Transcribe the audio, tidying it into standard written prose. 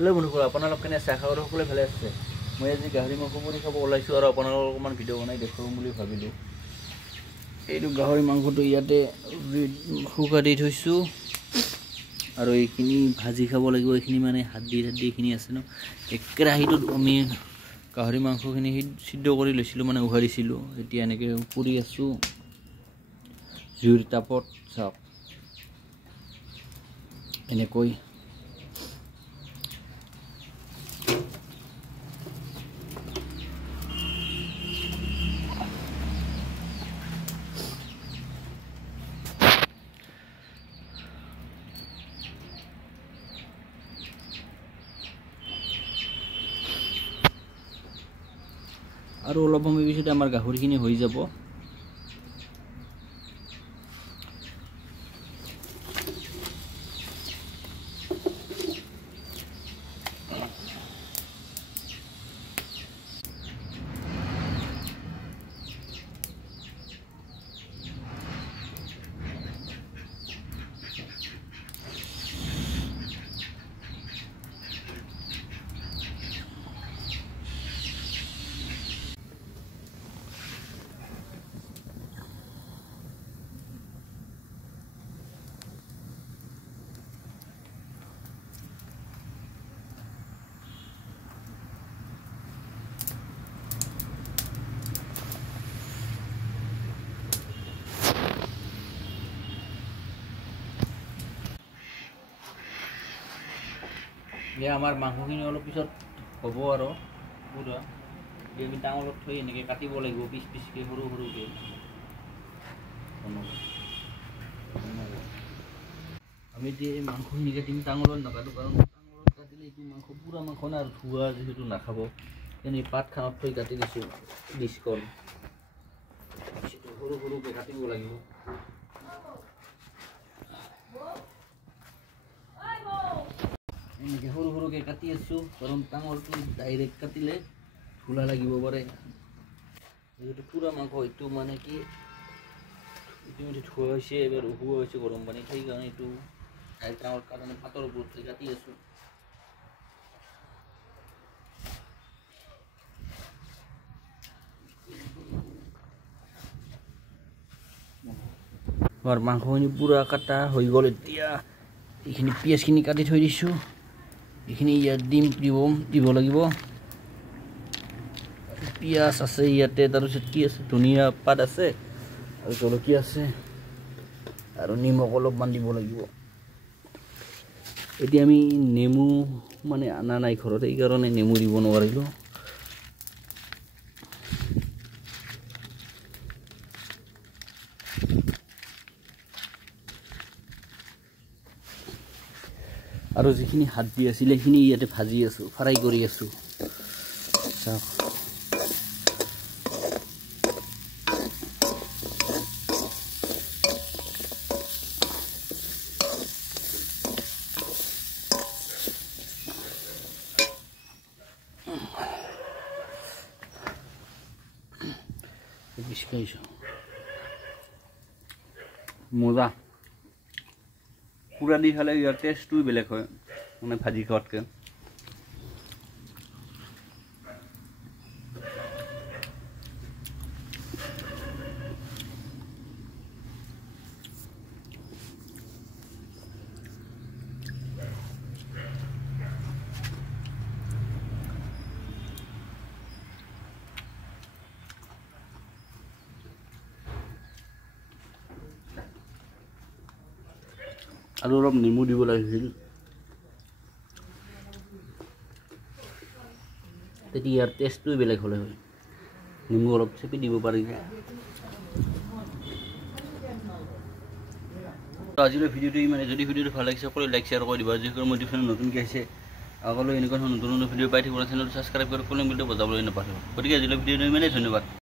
Hello' বন্ধুসকল, আপোনালোক কেনে আছে? আশা কৰোঁ সকলোৱে ভালে আছে। মই আজি গাহৰি মাংস কৰি খাব ওলাইছোঁ আৰু আপোনালোকক অকণমান ভিডিঅ' বনাই দেখুৱাম বুলি ভাবিলোঁ। এইটো গাহৰি মাংসটো ইয়াতে শুকাই দি থৈছোঁ আৰু এইখিনি ভাজি খাব লাগিব। এইখিনি মানে হাড্ডি এইখিনি আছে ন, এই কেৰাহীটোত আমি গাহৰি মাংসখিনি সিদ্ধ কৰি লৈছিলোঁ, মানে উহাৰিছিলোঁ। এতিয়া এনেকৈ পুৰি আছোঁ জুইৰ তাপত। চাওক এনেকৈ আৰু অলপ সময় পিছতে আমাৰ গাহৰিখিনি হৈ যাব। আমাৰ মাংসখিনি অলপ পিছত হ'ব আৰু পুৰা আমি ডাঙৰত থৈ এনেকৈ কাটিব লাগিব, পিচ পিচকৈ সৰু সৰুকৈ। আমি এতিয়া এই মাংসখিনি কাটিম, ডাঙৰত নাকাটো, কাৰণ ডাঙৰত কাটিলে এইটো মাংস পুৰা মাংস না, আৰু ধোৱা যিহেতু নাখাব। এনে পাত খানত থৈ কাটি দিছোঁ ডিস্কল, সৰু সৰুকৈ কাটিব লাগিব। এনেকৈ সৰু সৰুকৈ কাটি আছোঁ, কাৰণ ডাঙৰটো ডাইৰেক্ট কাটিলে ধূলা লাগিব পাৰে। যিহেতু পুৰা মাংস, এইটো মানে কি ইতিমধ্যে ধোৱা হৈছে, এবাৰ উহোৱা হৈছে গৰম পানীত, সেইকাৰণে এইটো ডাঙৰ কাৰণে পাতৰ ওপৰত থৈ কাটি আছোঁ। আমাৰ মাংসখিনি পুৰা কাটা হৈ গ'ল। এতিয়া এইখিনি পিঁয়াজখিনি কাটি থৈ দিছোঁ, এইখিনি ইয়াত দিব লাগিব। পিঁয়াজ আছে ইয়াতে, তাৰপিছত কি আছে, ধনিয়া পাত আছে আৰু জলকীয়া আছে আৰু নিমখ অলপমান দিব লাগিব। এতিয়া আমি নেমু মানে অনা নাই ঘৰত, সেইকাৰণে নেমু দিব নোৱাৰিলোঁ। আৰু যিখিনি হাড্ডি আছিলে সেইখিনি ইয়াতে ভাজি আছোঁ, ফ্ৰাই কৰি আছোঁ। চাওক মজা, পুৰা দি খালে ইয়াৰ টেষ্টটোও বেলেগ হয়, মানে ভাজি খোৱাতকৈ। আৰু অলপ নেমু দিব লাগিছিল, তেতিয়া ইয়াৰ টেষ্টটোৱে বেলেগ হ'লে হয়। নেমু অলপ চেপি দিব পাৰি। আজিলৈ ভিডিঅ'টো ইমানে। যদি ভিডিঅ'টো ভাল লাগিছে সকলোৱে লাইক শ্বেয়াৰ কৰি দিব। যিসকল মটিভেশ্যন নতুনকৈ আহিছে, আগলৈ এনেকুৱা নতুন নতুন ভিডিঅ' পাই থাকিব, চেনেলটো ছাবস্ক্ৰাইব কৰি সকলো মিলটো বজাবলৈ নাপাহৰিব। গতিকে আজিলৈ ভিডিঅ'টো ইমানেই। ধন্যবাদ।